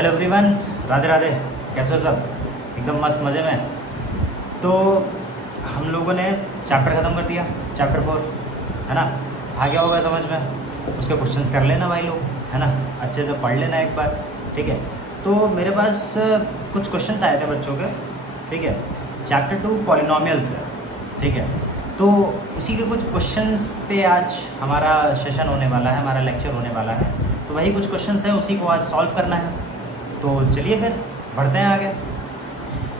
Hello everyone, Radhe Radhe. कैसे हो सब? एकदम मस्त मज़े में। तो हम लोगों ने चैप्टर ख़त्म कर दिया, चैप्टर 4 है ना। आ गया होगा समझ में, उसके क्वेश्चंस कर लेना भाई लोग, है ना। अच्छे से पढ़ लेना एक बार, ठीक है। तो मेरे पास कुछ क्वेश्चंस आए थे बच्चों के, ठीक है। चैप्टर 2 पॉलिनोमियल्स है, ठीक है। तो उसी के कुछ क्वेश्चंस पे आज हमारा सेशन होने वाला है, हमारा लेक्चर होने वाला है। तो वही कुछ क्वेश्चंस हैं, उसी को आज सॉल्व करना है। तो चलिए फिर बढ़ते हैं आगे।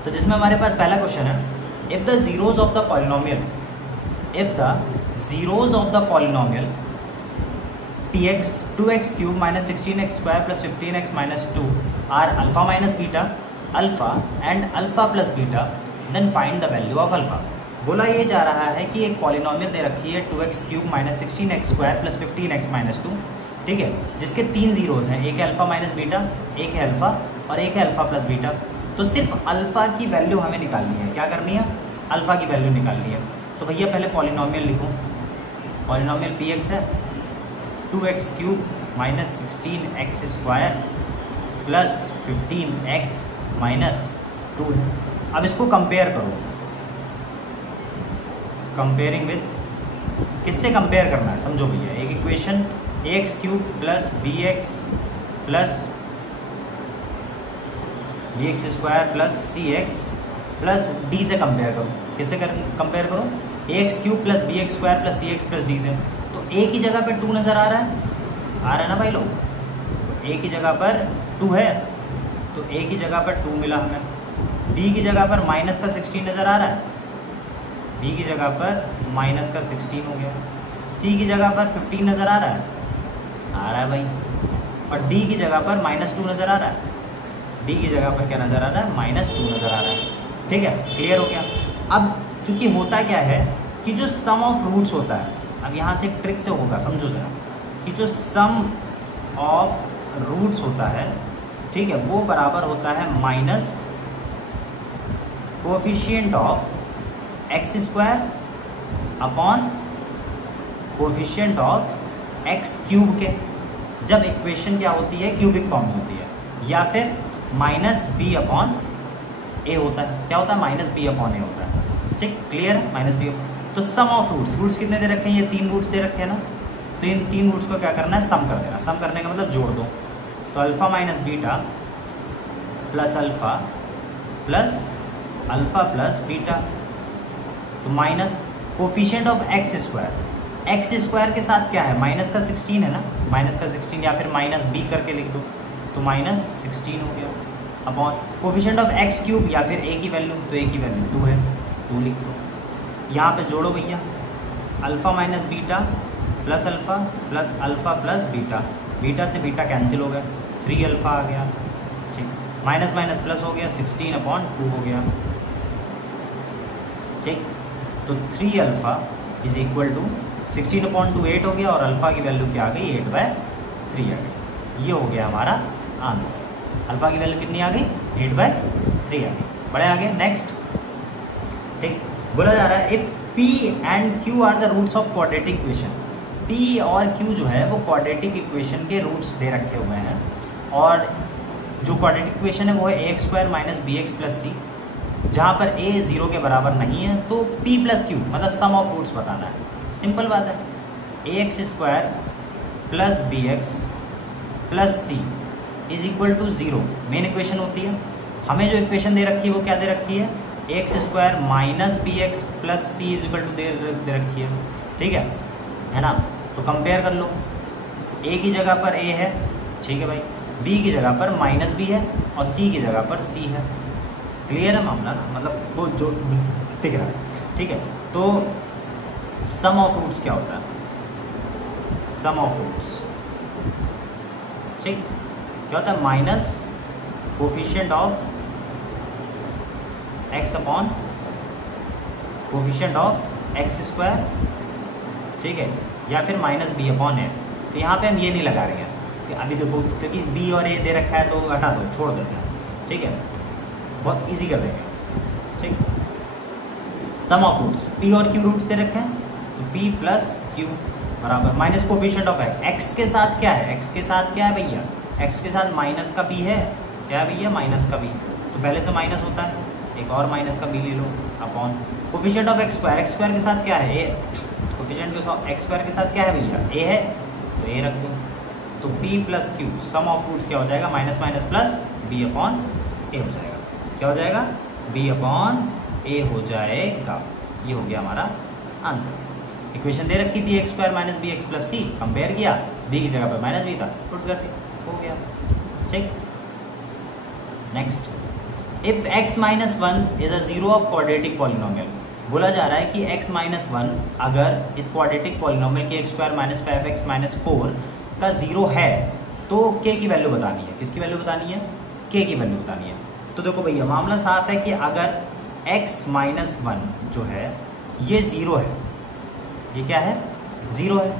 तो जिसमें हमारे पास पहला क्वेश्चन है, if the zeros of the polynomial px 2x cube minus 16x square plus 15x minus 2 are alpha minus beta alpha and alpha plus beta, then find the value of alpha. बोला ये जा रहा है कि एक polynomial दे रखी है 2x cube minus 16x square plus 15x minus 2, ठीक है, जिसके 3 ज़ीरोज़ हैं, एक है अल्फ़ा माइनस बीटा, एक है अल्फ़ा और एक है अल्फ़ा प्लस बीटा। तो सिर्फ अल्फ़ा की वैल्यू हमें निकालनी है। क्या करनी है? अल्फ़ा की वैल्यू निकालनी है। तो भैया पहले पॉलिनोमियल लिखूँ। पॉलिनोमियल px है 2x cube minus 16x square plus 15x minus 2 है। अब इसको कंपेयर करो। कंपेयरिंग विद, किससे कंपेयर करना है समझो भैया। एक equation ax cube plus bx square plus cx plus d से कंपेयर करो। किससे कंपेयर करो? ax cube plus bx square plus cx plus d से। तो a की जगह पर 2 नज़र आ रहा है ना भाई लोग। तो a की जगह पर 2 है, तो a की जगह पर 2 मिला हमें। b की जगह पर माइनस का 16 नज़र आ रहा है, b की जगह पर माइनस का 16 हो गया। c की जगह पर 15 नज़र आ रहा है भाई। और d की जगह पर माइनस 2 नज़र आ रहा है। d की जगह पर क्या नज़र आ रहा है? माइनस 2 नज़र आ रहा है, ठीक है। क्लियर हो गया। अब चूँकि होता क्या है कि जो सम ऑफ रूट्स होता है, अब यहाँ से एक ट्रिक से होगा, समझो ज़रा, कि जो सम ऑफ रूट्स होता है, ठीक है, वो बराबर होता है minus coefficient of x square upon coefficient of X cube के, जब इक्वेशन क्या होती है? क्यूबिक फॉर्म में होती है। या फिर माइनस बी अपॉन ए होता है। क्या होता है? माइनस बी अपॉन ए होता है, ठीक। क्लियर है? Minus B. तो सम ऑफ रूट्स कितने दे रखे हैं? ये 3 रूट्स दे रखे हैं ना। तो इन 3 रूट्स को क्या करना है? सम कर देना। सम करने का मतलब जोड़ दो। तो alpha minus beta plus alpha plus beta, तो minus coefficient of x square के साथ क्या है? माइनस का 16 है ना, माइनस का 16, या फिर माइनस बी करके लिख दो, तो माइनस 16 हो गया। Upon coefficient of X cube, या फिर ए की वैल्यू, तो ए की वैल्यू 2 है, 2 लिख दो। यहाँ पे जोड़ो भैया, alpha minus beta plus alpha plus beta, beta से बीटा कैंसिल हो गया, 3 अल्फ़ा आ गया, ठीक। माइनस माइनस प्लस हो गया, 16 अपॉन 2 हो गया, ठीक। तो 3 alpha is equal to 16 upon 2 8 हो गया, और अल्फ़ा की वैल्यू क्या आ गई? 8/3 आ गई। ये हो गया हमारा आंसर। अल्फ़ा की वैल्यू कितनी आ गई? 8/3 आ गई। बड़े आगे नेक्स्ट, ठीक। बोला जा रहा है if p and q are the roots of quadratic equation. p और q जो है वो क्वाड्रेटिक इक्वेशन के रूट्स दे रखे हुए हैं, और जो क्वाड्रेटिक इक्वेशन है वो है ax square minus bx plus c, जहाँ पर a 0 के बराबर नहीं है। तो p प्लस q मतलब सम ऑफ रूट्स बताना है। सिंपल बात है, ax square plus bx plus c is equal to 0 main equation होती है। हमें जो इक्वेशन दे रखी है वो क्या दे रखी है? X square minus b x plus c is equal to दे रखी है, ठीक है ना। तो कंपेयर कर लो, ए की जगह पर ए है, ठीक है भाई, बी की जगह पर माइनस बी है, और सी की जगह पर सी है। क्लियर है मामला ना, मतलब वो जो दिख रहा है, ठीक है। तो सम ऑफ रूट्स क्या होता है? सम ऑफ रूट्स, ठीक, क्या होता है? Minus coefficient of x upon coefficient of x square, ठीक है, या फिर माइनस बी अपॉन ए। तो यहाँ पे हम ये नहीं लगा रहे हैं कि अभी देखो, क्योंकि बी और ए दे रखा है तो हटा दो, छोड़ देते हैं, ठीक है, बहुत इजी कर देंगे, ठीक। सम ऑफ रूट्स, पी और क्यू रूट्स दे रखे हैं, तो पी प्लस क्यू बराबर माइनस कोफिशिएंट ऑफ एक्स के साथ क्या है? एक्स के साथ क्या है भैया? एक्स के साथ माइनस का बी है क्या है भैया, माइनस का बी, तो पहले से माइनस होता है, एक और माइनस का बी ले लो upon coefficient of x square के साथ क्या है ए, कोफिशिएंट एक्स स्क्वायर के साथ क्या है भैया ए है, तो ए रख दो, तो p plus q sum of roots क्या हो जाएगा, minus minus plus b upon a हो जाएगा, क्या हो जाएगा, b अपॉन ए हो जाएगा। ये हो गया हमारा आंसर। इक्वेशन दे रखी थी x square minus b x plus c, compare किया, बी की जगह पर माइनस बी था, पुट कर दिया, हो गया। ठीक, next, if x minus one is a zero of quadratic polynomial, बोला जा रहा है कि x माइनस वन अगर इस क्वाड्रेटिक पॉलिनोमियल के x square minus 5x minus 4 का जीरो है तो k की वैल्यू बतानी है, किसकी वैल्यू बतानी है, k की वैल्यू बतानी है। तो देखो भैया मामला साफ है कि अगर x माइनस वन जो है ये ज़ीरो है, ये क्या है, ज़ीरो है,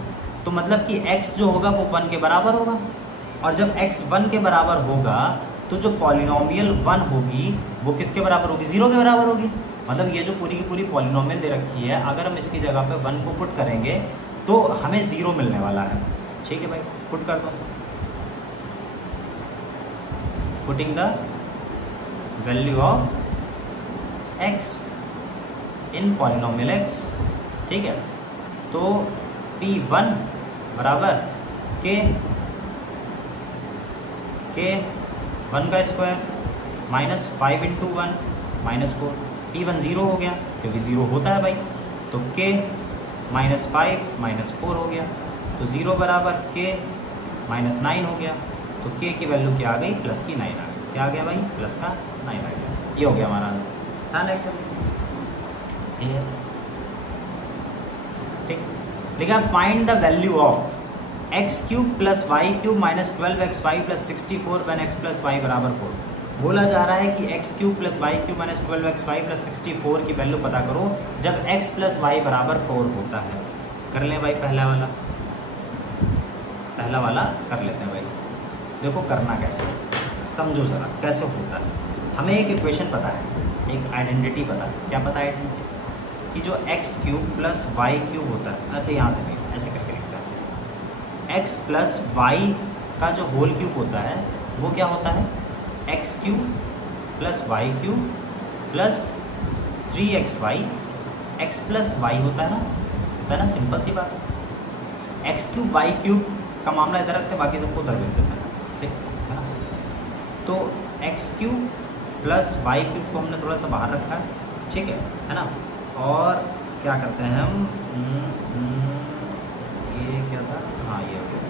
तो मतलब कि x जो होगा वो 1 के बराबर होगा, और जब x 1 के बराबर होगा तो जो पॉलिनोमियल 1 होगी वो किसके बराबर होगी, 0 के बराबर होगी। मतलब ये जो पूरी की पूरी पॉलिनोमियल दे रखी है, अगर हम इसकी जगह पे 1 को पुट करेंगे तो हमें 0 मिलने वाला है। ठीक है भाई, पुट कर दो, putting the value of x in polynomial x। ठीक है, तो p1 बराबर k 1 का square minus 5 into 1 minus 4, p1 0 हो गया क्योंकि 0 होता है भाई, तो k माइनस 5 माइनस 4 हो गया, तो 0 बराबर k माइनस 9 हो गया, तो k की वैल्यू क्या आ गई, प्लस की 9 आ गई, क्या आ गया भाई, प्लस का 9 आ गया। ये हो गया हमारा आंसर। हाँ ठीक, लिखा find the value of X cube plus Y cube minus 12xy plus 64 one X plus Y बराबर 4। बोला जा रहा है कि X cube plus Y cube minus 12xy plus 64 की वैल्यू पता करो जब x प्लस वाई बराबर 4 होता है। कर लें भाई, पहला वाला कर लेते हैं भाई। देखो करना कैसे, समझो ज़रा कैसे होता है। हमें एक इक्वेशन पता है, एक आइडेंटिटी पता है, क्या पता है आइडेंटिटी, कि जो X cube plus Y cube होता है, अच्छा यहाँ से भी ऐसे करके लिखता है, एक्स प्लस वाई का जो होल क्यूब होता है वो क्या होता है, X cube plus Y cube plus 3xy X plus Y होता है ना, सिंपल सी बात है। एक्स क्यूब वाई क्यूब का मामला इधर रखते हैं, बाकी सबको उधर भेज देते हैं, ठीक है ना। तो X cube plus Y cube को हमने थोड़ा सा बाहर रखा है, ठीक है ना। और क्या करते हैं हम, ये क्या था, हाँ ये हो गया,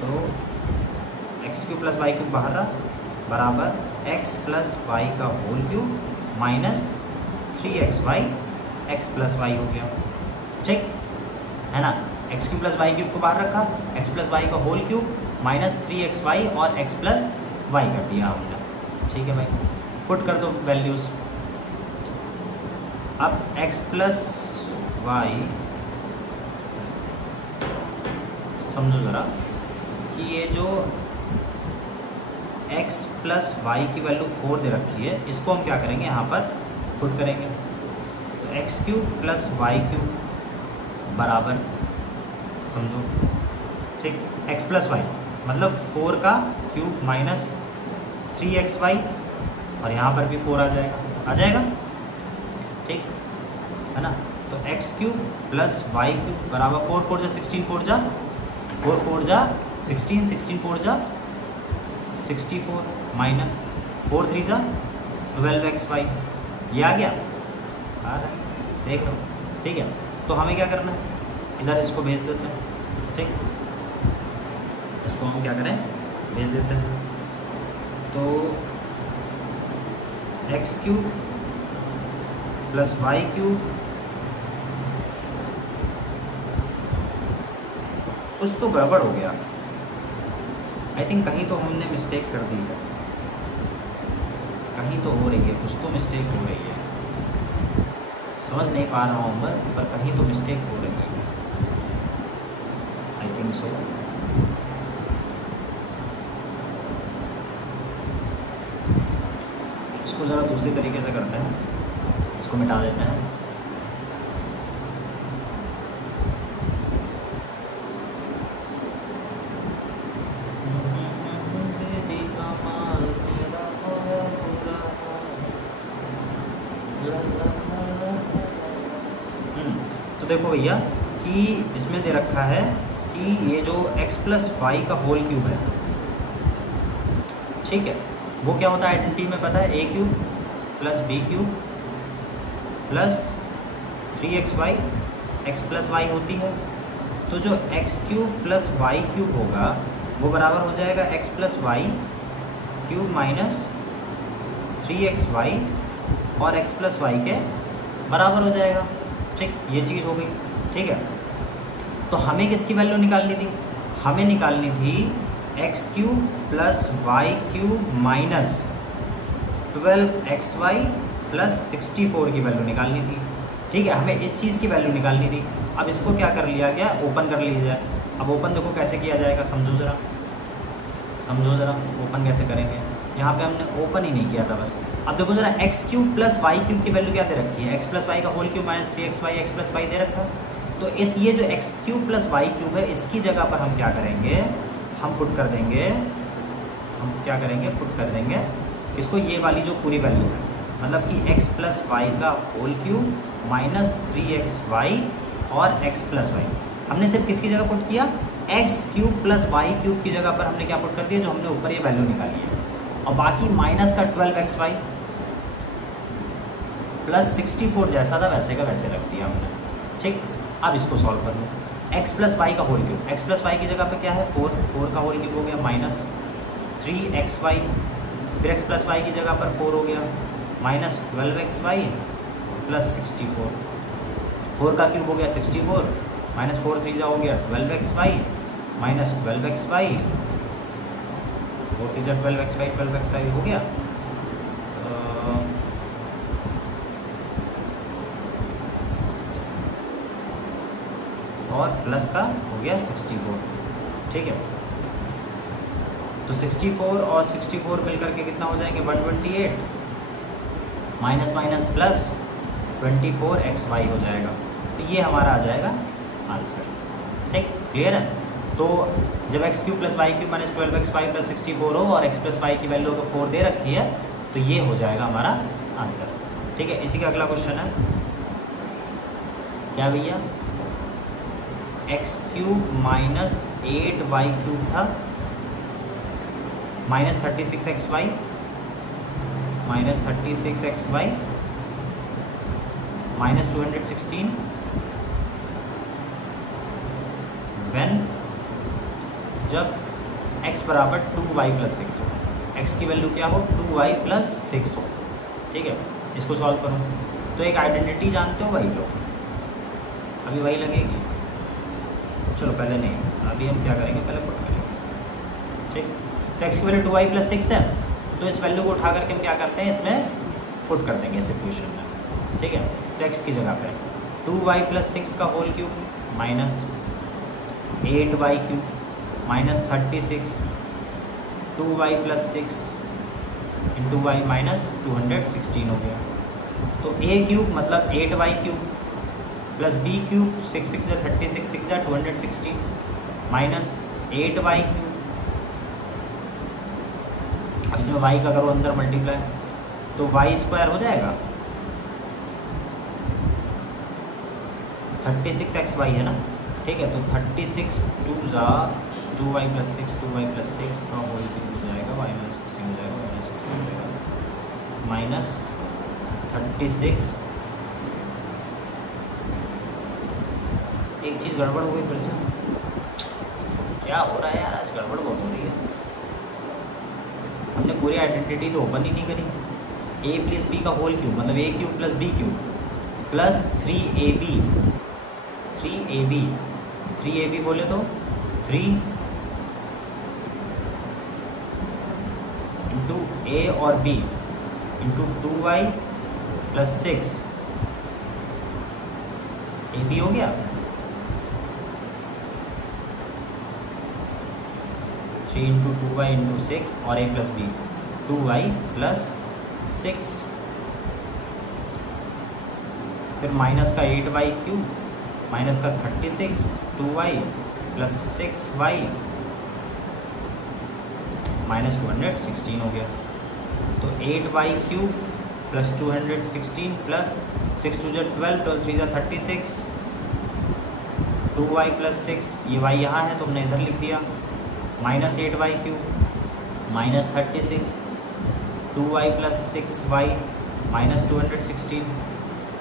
तो X cube plus Y cube बाहर रहा बराबर एक्स प्लस वाई का whole cube minus 3xy X plus Y हो गया, ठीक है ना। X cube plus Y cube को बाहर रखा, एक्स प्लस वाई का होल क्यूब माइनस 3xy और एक्स प्लस वाई कर दिया हमने, ठीक है भाई। पुट कर दो वैल्यूज़। अब x प्लस वाई, समझो ज़रा कि ये जो x प्लस वाई की वैल्यू 4 दे रखी है, इसको हम क्या करेंगे, यहाँ पर पुट करेंगे। तो X cube plus Y cube बराबर, समझो ठीक, x प्लस वाई मतलब 4 का क्यूब माइनस 3xy, और यहाँ पर भी 4 आ जाएगा, ठीक है ना। तो X cube plus Y cube बराबर 4 4 जा 16 4 जा 4 4 जा 16 16 4 जा 64 माइनस 4 3 जा 12xy, ये आ गया, आ रहा है, देख लो, ठीक है। तो हमें क्या करना है, इधर इसको भेज देते हैं, ठीक, इसको हम क्या करें, भेज देते हैं। तो X cube plus Y cube, कुछ तो गड़बड़ हो गया, आई थिंक कहीं तो हमने मिस्टेक कर दी है, कहीं तो हो रही है, कुछ तो मिस्टेक हो रही है, समझ नहीं पा रहा हूँ मैं, पर कहीं तो मिस्टेक हो रही है, आई थिंक सो। इसको ज़रा दूसरी तरीके से करते हैं, इसको मिटा देते हैं। देखो भैया कि इसमें दे रखा है कि ये जो x प्लस वाई का होल क्यूब है, ठीक है, वो क्या होता है आइडेंटिटी में पता है, a cube plus b cube plus 3xy x plus Y होती है। तो जो x cube plus Y cube होगा वो बराबर हो जाएगा x plus Y cube minus 3xy और x प्लस वाई के बराबर हो जाएगा। ठीक, ये चीज़ हो गई। ठीक है, तो हमें किसकी वैल्यू निकालनी थी? हमें निकालनी थी X cube plus Y cube minus 12xy plus 64 की वैल्यू निकालनी थी। ठीक है, हमें इस चीज़ की वैल्यू निकालनी थी। अब इसको क्या कर लिया गया, ओपन कर लिया जाए। अब ओपन देखो कैसे किया जाएगा, समझो ज़रा, समझो ज़रा ओपन कैसे करेंगे। यहाँ पे हमने ओपन ही नहीं किया था बस। अब देखो ज़रा X cube plus Y cube की वैल्यू क्या दे रखी है, एक्स प्लस वाई का whole cube minus 3xy X plus Y दे रखा। तो इस ये जो X cube plus Y cube है इसकी जगह पर हम क्या करेंगे, हम पुट कर देंगे, हम क्या करेंगे, पुट कर देंगे इसको, ये वाली जो पूरी वैल्यू है, मतलब कि x प्लस वाई का होल क्यूब माइनस 3xy और x प्लस वाई। हमने सिर्फ किसकी जगह पुट किया, x cube plus Y cube की जगह पर हमने क्या पुट कर दिया, जो हमने ऊपर ये वैल्यू निकाली है। और बाकी माइनस का 12xy प्लस 64 जैसा था वैसे का वैसे रख दिया हमने। ठीक, अब इसको सॉल्व कर लो। x प्लस वाई का whole cube, x plus Y की जगह पे क्या है 4 का होल क्यूब हो गया माइनस 3xy, फिर x प्लस वाई की जगह पर 4 हो गया माइनस 12xy प्लस 64, 4 का क्यूब हो गया 64 माइनस 4 3 हो गया 12xy माइनस 12xy, 4 3 12xy हो गया। और प्लस का हो गया 64। ठीक है, तो 64 और 64 मिलकर के कितना हो जाएंगे 128, माइनस माइनस प्लस 24xy हो जाएगा। तो ये हमारा आ जाएगा आंसर। ठीक, क्लियर है। तो जब X cube plus Y cube minus 12xy plus 64 हो और एक्स प्लस वाई की वैल्यू को 4 दे रखी है तो ये हो जाएगा हमारा आंसर। ठीक है, इसी का अगला क्वेश्चन है क्या भैया, x cube minus 8y cube था minus 36xy minus 36xy minus 216 when जब x बराबर 2y प्लस 6 हो, x की वैल्यू क्या हो 2y प्लस 6 हो। ठीक है, इसको सॉल्व करो तो एक आइडेंटिटी जानते हो वही लोग, अभी वही लगेगी। चलो पहले नहीं, अभी हम क्या करेंगे, पहले पुट करेंगे। ठीक, तो x की वैल्यू 2y प्लस 6 है, तो इस वैल्यू को उठा करके हम क्या करते हैं, इसमें पुट कर देंगे इस इक्वेशन में। ठीक है, तो x की जगह पे 2y प्लस 6 का whole cube minus 8y cube minus 36 2y plus 6 into Y minus 216 हो गया। तो a क्यूब मतलब 8y cube plus b cube 6 6 36 6 216 minus 8y cube, अब इसमें y का करो अंदर मल्टीप्लाई तो y स्क्वायर हो जाएगा 36xy है ना। ठीक है, तो 36 2y प्लस 6 2y प्लस 6 का होल क्यूब हो जाएगा y माइनस 16 हो जाएगा, y माइनस 16 हो जाएगा माइनस 36। एक चीज़ गड़बड़ हो गई फिर से, क्या हो रहा है यार, आज गड़बड़ बहुत हो रही है। हमने पूरी आइडेंटिटी तो ओपन ही नहीं करी। a प्लस बी का होल क्यूब मतलब a cube plus b cube plus 3ab बोले तो 3 इंटू a और b into 2y plus 6 ab हो गया 3 इंटू 2y इंटू 6 और a plus b 2y plus 6, फिर माइनस का 8y क्यूब माइनस का 36 2y प्लस 6y माइनस 216 हो गया। तो 8y cube plus 216 plus 6 2 12 12 3 36 2y + 6, ये y यहाँ है तो हमने इधर लिख दिया, -8y³ -36, 2y + 6y -216।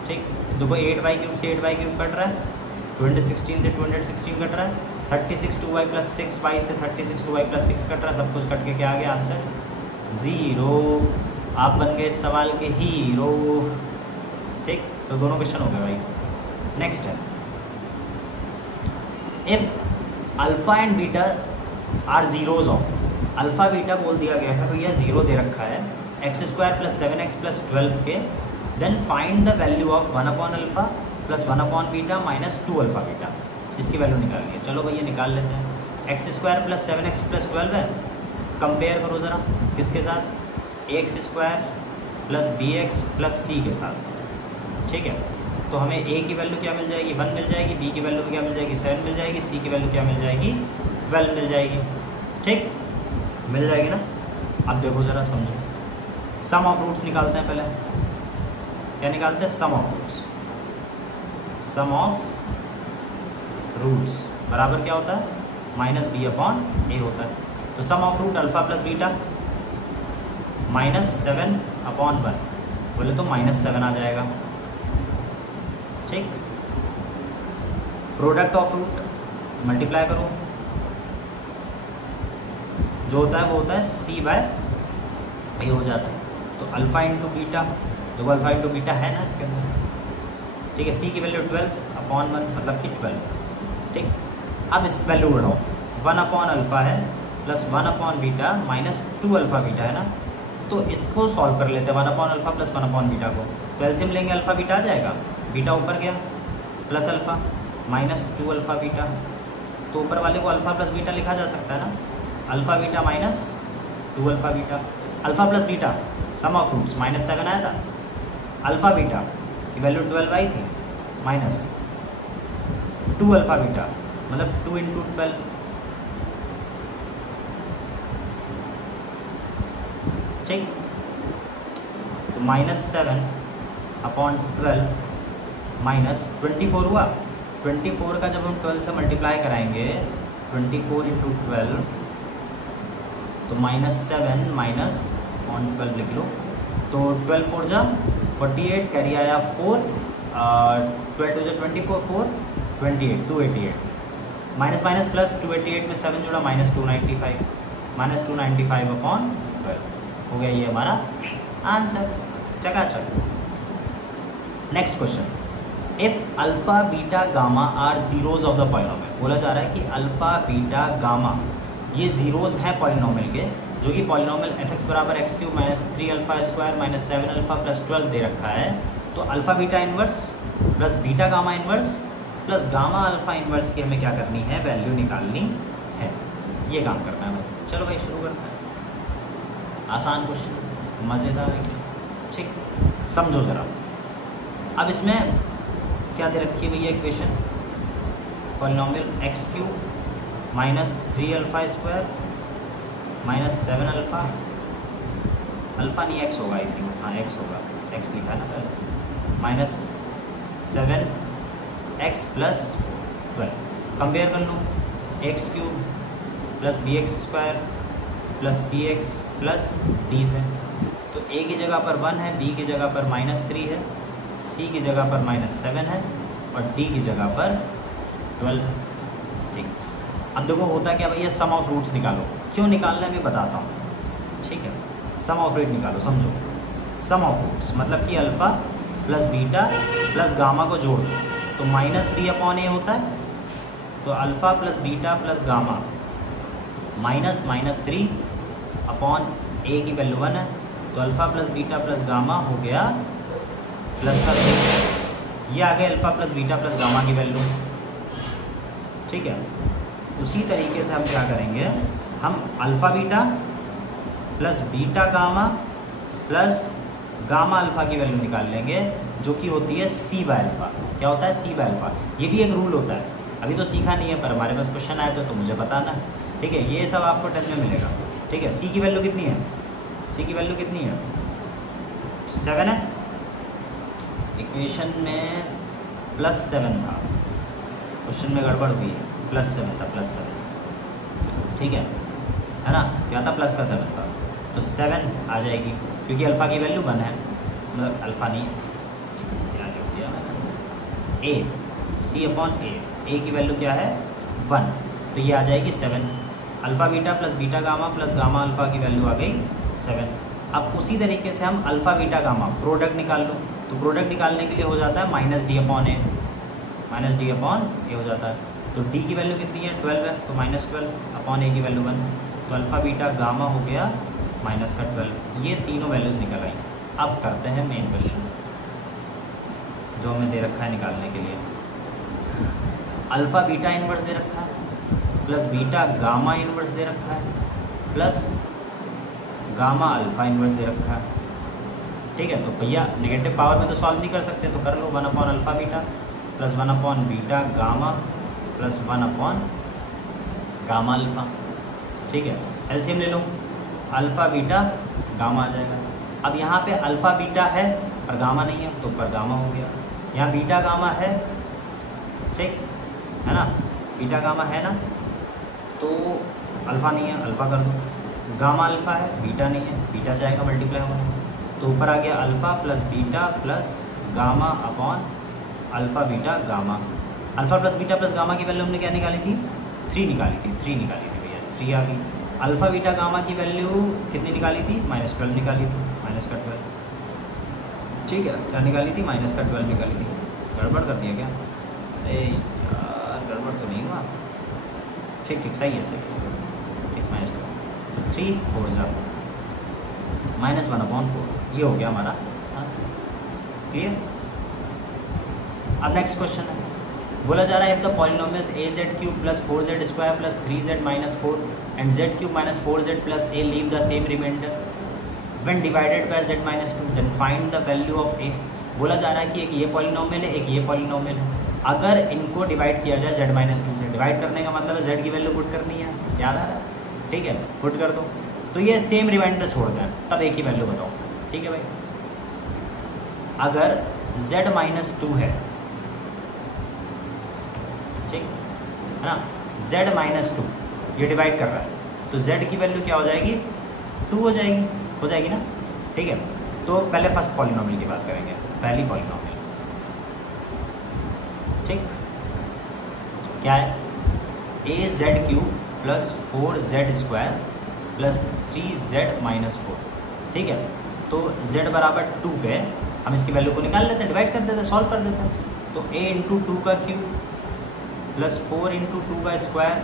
ठीक, देखो 8y³ से 8y³ कट रहा है, 216 से 216 कट रहा है, 36 2y + 6y से 36 2y + 6 कट रहा है, सब कुछ कट के क्या आ गया आंसर 0। आप बन गए इस सवाल के हीरो। ठीक, तो दोनों क्वेश्चन हो गए भाई। नेक्स्ट है, if alpha and beta are zeros of, alpha beta बोल दिया गया है भैया, जीरो दे रखा है x² + 7x + 12 के, then find the value of 1/α + 1/β - 2α beta. इसकी वैल्यू निकालिए। चलो भैया निकाल लेते हैं। x² + 7x + 12 है, कंपेयर करो ज़रा किसके साथ, ax² + bx + c के साथ। ठीक है, तो हमें a की वैल्यू क्या मिल जाएगी 1 मिल जाएगी, b की वैल्यू क्या मिल जाएगी 7 मिल जाएगी, c की वैल्यू क्या मिल जाएगी 12 मिल जाएगी। ठीक, मिल जाएगी ना। अब देखो ज़रा समझो, सम ऑफ रूट्स निकालते हैं पहले। क्या निकालते हैं, sum of roots. Sum of roots बराबर क्या होता है, -b/a होता है। तो sum of root alpha + beta -7/1 बोले तो -7 आ जाएगा। ठीक, प्रोडक्ट ऑफ रूट मल्टीप्लाई करो, जो होता है वो होता है c/a हो जाता है। तो अल्फ़ा × बीटा, देखो अल्फ़ा × बीटा है ना इसके अंदर। ठीक है, c की वैल्यू 12/1 मतलब कि 12। ठीक, अब इस वैल्यू बढ़ाओ, 1/α है + 1/β - 2α बीटा है ना, तो इसको सॉल्व कर लेते हैं 1/α + 1/β को। तो एलसीएम लेंगे, अल्फ़ा बीटा आ जाएगा, बीटा ऊपर गया प्लस अल्फ़ा - 2α बीटा, तो ऊपर वाले को अल्फ़ा + बीटा लिखा जा सकता है ना, alpha beta - 2α beta. Alpha + beta sum of roots -7 आया था, अल्फ़ा बीटा की वैल्यू 12 आई थी, माइनस 2α बीटा मतलब 2 × 12। ठीक, तो -7/12 -24 हुआ। 24 का जब हम 12 से मल्टीप्लाई कराएंगे, 24 × 12 तो -7 -12 लिख लो, तो 12 4 जा 48, कैरी आया 4, 12 2 जा 24, 4 28, 288, माइनस माइनस प्लस 288 में 7 जोड़ा -295, -295/12 हो गया ये हमारा आंसर। चकाचक। Next question, if alpha beta gamma are zeros of the polynomial, बोला जा रहा है कि अल्फ़ा बीटा गामा ये जीरोज हैं पॉलिनोमियल के, जो कि पॉलिनोमियल fx = x³ - 3α² - 7α + 12 दे रखा है। तो alpha beta inverse plus beta gamma inverse plus gamma alpha inverse की हमें क्या करनी है, वैल्यू निकालनी है। ये काम करना है भाई। चलो भाई शुरू करते हैं। आसान क्वेश्चन, मज़ेदार है। ठीक, समझो ज़रा। अब इसमें क्या दे रखी है भैया इक्वेशन, पॉलिनोमियल x³ - 3α² - 7α, अल्फ़ा नहीं x होगा, आई थिंक, हाँ x होगा, x लिखा है ना पहले, -7x + 12। कंपेयर कर लूँ, x³ + bx² + cx + d से, तो a की जगह पर 1 है, b की जगह पर -3 है, c की जगह पर -7 है और d की जगह पर 12 है। ठीक, अब देखो होता क्या भैया, सम ऑफ रूट्स निकालो। क्यों निकालना है मैं बताता हूँ। ठीक है, सम ऑफ रूट निकालो, समझो। सम ऑफ रूट्स मतलब कि अल्फ़ा + बीटा + गामा को जोड़ दो, तो -b/a होता है। तो अल्फ़ा + बीटा + गामा -3/a की वैल्यू 1 है, तो अल्फ़ा + बीटा + गामा हो गया प्लस का 3। ये आ गया अल्फ़ा + बीटा + गामा की वैल्यू। ठीक है, उसी तरीके से हम क्या करेंगे, हम alpha beta + beta gamma + gamma alpha की वैल्यू निकाल लेंगे, जो कि होती है c/α। क्या होता है, c/α। ये भी एक रूल होता है, अभी तो सीखा नहीं है, पर हमारे पास क्वेश्चन आए तो मुझे बताना है। ठीक है, ये सब आपको 10 में मिलेगा। ठीक है, c की वैल्यू कितनी है, c की वैल्यू कितनी है, 7 है। इक्वेशन में +7 था, क्वेश्चन में गड़बड़ हुई है, +7 था, +7, ठीक है ना, क्या था प्लस का 7 था, तो 7 आ जाएगी क्योंकि अल्फ़ा की वैल्यू 1 है, मतलब अल्फ़ा नहीं है, क्या लिख दिया मैंने, ए C/A की वैल्यू क्या है 1, तो ये आ जाएगी 7, alpha beta plus beta gamma plus gamma alpha की वैल्यू आ गई 7। अब उसी तरीके से हम अल्फ़ा बीटा गामा प्रोडक्ट निकाल लो, तो प्रोडक्ट निकालने के लिए हो जाता है -D/A हो जाता है, तो D की वैल्यू कितनी है 12 है, तो -12/A की वैल्यू 1, तो अल्फ़ा बीटा गामा हो गया -12, ये तीनों वैल्यूज़ निकल आई। अब करते हैं मेन क्वेश्चन जो हमें दे रखा है निकालने के लिए, अल्फ़ा बीटा इनवर्स दे रखा है प्लस बीटा गामा इनवर्स दे रखा है प्लस गामा अल्फ़ा इनवर्स दे रखा है, ठीक है। तो भैया नेगेटिव पावर में तो सॉल्व नहीं कर सकते, तो कर लो 1/अल्फ़ा बीटा प्लस 1/बीटा गामा प्लस 1/गामा अल्फ़ा, ठीक है। एलसीएम ले लो, अल्फ़ा बीटा गामा आ जाएगा। अब यहाँ पे अल्फ़ा बीटा है और गामा नहीं है, तो ऊपर गामा हो गया, यहाँ बीटा गामा है, ठीक है ना, बीटा गामा है ना, तो अल्फ़ा नहीं है, अल्फ़ा कर दो, गामा अल्फ़ा है, बीटा नहीं है, बीटा जाएगा मल्टीप्लाई होने, तो ऊपर आ गया alpha plus beta plus gamma upon alpha beta gamma. Alpha plus beta plus gamma की वैल्यू हमने क्या निकाली थी 3 निकाली थी भैया, 3 आ गई। अल्फ़ा बीटा गामा की वैल्यू कितनी निकाली थी -12 निकाली थी, -12, ठीक है, क्या निकाली थी -12 निकाली थी। गड़बड़ कर दिया क्या, अरे यार गड़बड़ तो नहीं हुआ, ठीक सही है, ठीक, -12, 3 4 ज़ा -1/4, ये हो गया हमारा आंसर, क्लियर। अब नेक्स्ट क्वेश्चन है, बोला जा रहा है if the polynomials az³ + 4z² + 3z - 4 and z³ - 4z + a leave the same remainder when divided by z - 2 then find the value of a। बोला जा रहा है कि एक ये पॉलिनोमियल है, एक ये पॉलिनोमियल है, अगर इनको डिवाइड किया जाए z - 2 से, डिवाइड करने का मतलब है z की वैल्यू पुट करनी है, याद आ रहा है, ठीक है, पुट कर दो, तो ये सेम रिमाइंडर छोड़ दें, तब एक ही वैल्यू बताओ, ठीक है भाई। अगर z - 2 है, ठीक है ना, z - 2 ये डिवाइड कर रहा है, तो z की वैल्यू क्या हो जाएगी 2 हो जाएगी ना, ठीक है। तो पहले फर्स्ट पॉलिनोमियल की बात करेंगे, पहली पॉलिनोमियल, ठीक, क्या है az³ + 4z² + 3z - 4, ठीक है। तो z बराबर 2 पे हम इसकी वैल्यू को निकाल लेते हैं, डिवाइड कर देते हैं, सॉल्व कर देते हैं, तो a × 2 का क्यूब प्लस 4 × 2 का स्क्वायर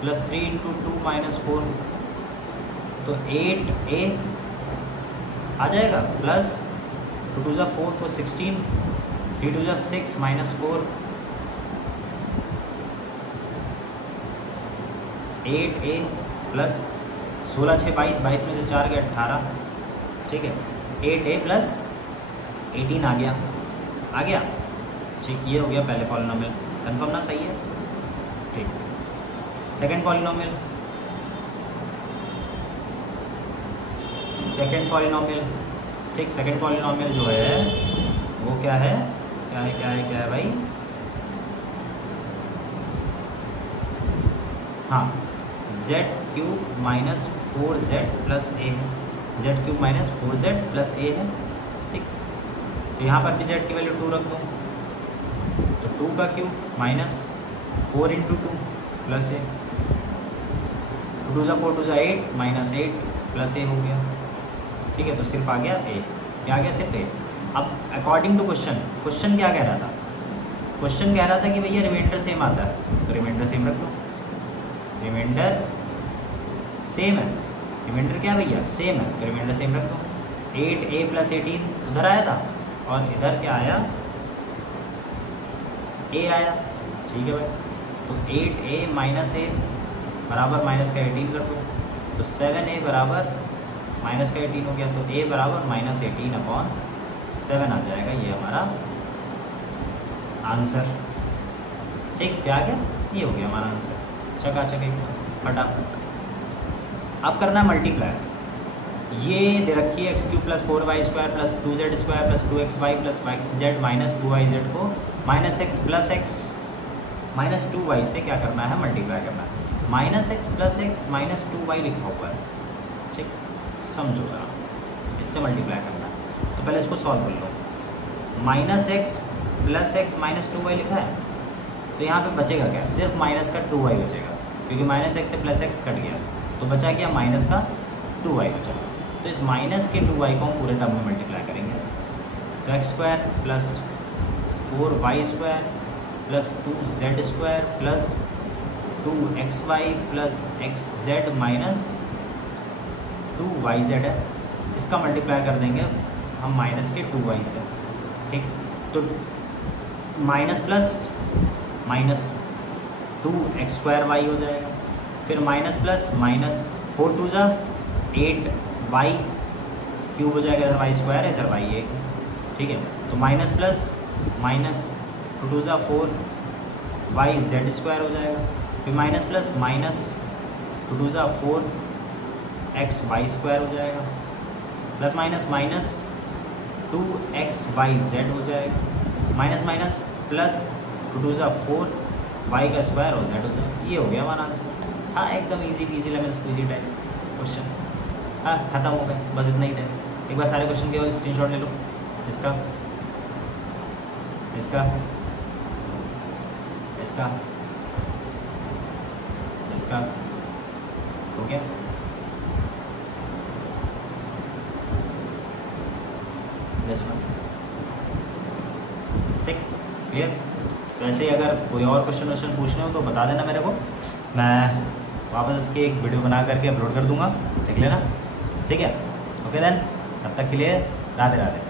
प्लस 3 × 2 - 4, तो 8a आ जाएगा, प्लस 2 2 4 4 16, 3 2 6 -4, 8a प्लस 16 6 22, 22 में से 4 गए 18, ठीक है, 8a प्लस 18 आ गया, ठीक, ये हो गया पहले पॉलिनोमियल, कंफर्म ना, सही है, ठीक। सेकंड पॉलिनोमियल, ठीक, सेकंड पॉलिनोमियल जो है वो क्या है भाई, हाँ, z³ - 4z + a है, z³ - 4z + a है, ठीक। तो यहाँ पर भी z की वैल्यू 2 रख दो, तो 2 का क्यूब माइनस 4 × 2 + a, 2 2 4 2 8 -8 + a हो गया, ठीक है। तो सिर्फ आ गया a, क्या आ गया, सिर्फ a। अब अकॉर्डिंग टू क्वेश्चन क्या कह रहा था, क्वेश्चन कह रहा था कि भैया रिमाइंडर सेम आता है, तो रिमाइंडर सेम रख लो, रिमाइंडर सेम है, रिमाइंडर क्या भैया सेम है, तो रिमाइंडर सेम रख दो। 8a + 18 उधर आया था और इधर क्या आया, a आया, ठीक है भाई। तो 8a - a बराबर माइनस का 18 कर दो, तो 7a बराबर माइनस का 18 हो गया, तो a बराबर -18/7 आ जाएगा, ये हमारा आंसर, ठीक, क्या आ गया, ये हो गया हमारा आंसर, चकाचक एकदम फटाफट। अब करना है मल्टीप्लाई, ये दे रखी है x³ + 4y² + 2z² + 2xy + xz - 2yz को -x + x -2y से क्या करना है, मल्टीप्लाई करना है। -x + x -2y लिखा हुआ है, ठीक, समझो जरा, इससे मल्टीप्लाई करना है। तो पहले इसको सॉल्व कर लो। -x + x -2y लिखा है, तो यहाँ पे बचेगा क्या, सिर्फ माइनस का 2y बचेगा, क्योंकि -x से +x कट गया, तो बचा क्या, माइनस का 2y बचा। तो इस माइनस के 2y को हम पूरे टर्म में मल्टीप्लाई करेंगे। तो x² + 4y² + 2z² + 2xy + xz - 2yz है, इसका मल्टीप्लाई कर देंगे हम माइनस के 2y से, ठीक। तो माइनस प्लस माइनस 2x² हो जाएगा, फिर माइनस प्लस माइनस 4 2 जा 8y³ हो जाएगा, इधर y² इधर y है, ठीक है। तो माइनस प्लस माइनस 2 2 जा 4 yz² हो जाएगा, फिर माइनस प्लस माइनस 2 2 जा 4 xy² हो जाएगा, प्लस माइनस माइनस 2xyz हो जाएगा, माइनस माइनस प्लस 2 2 जा 4 y² और z हो जाएगा। ये हो गया हमारा आंसर। हाँ, एकदम easy PG level squeezy type question. हाँ, खत्म हो गए, बस इतना ही था। एक बार सारे क्वेश्चन के स्क्रीनशॉट ले लो, इसका इसका इसका इसका हो गया। दिस वन, ठीक, क्लियर। वैसे ही अगर कोई और क्वेश्चन पूछने हो तो बता देना मेरे को, मैं वापस इसकी एक वीडियो बना करके अपलोड कर दूंगा, देख लेना, ठीक है। ओके देन, तब तक के लिए राधे राधे।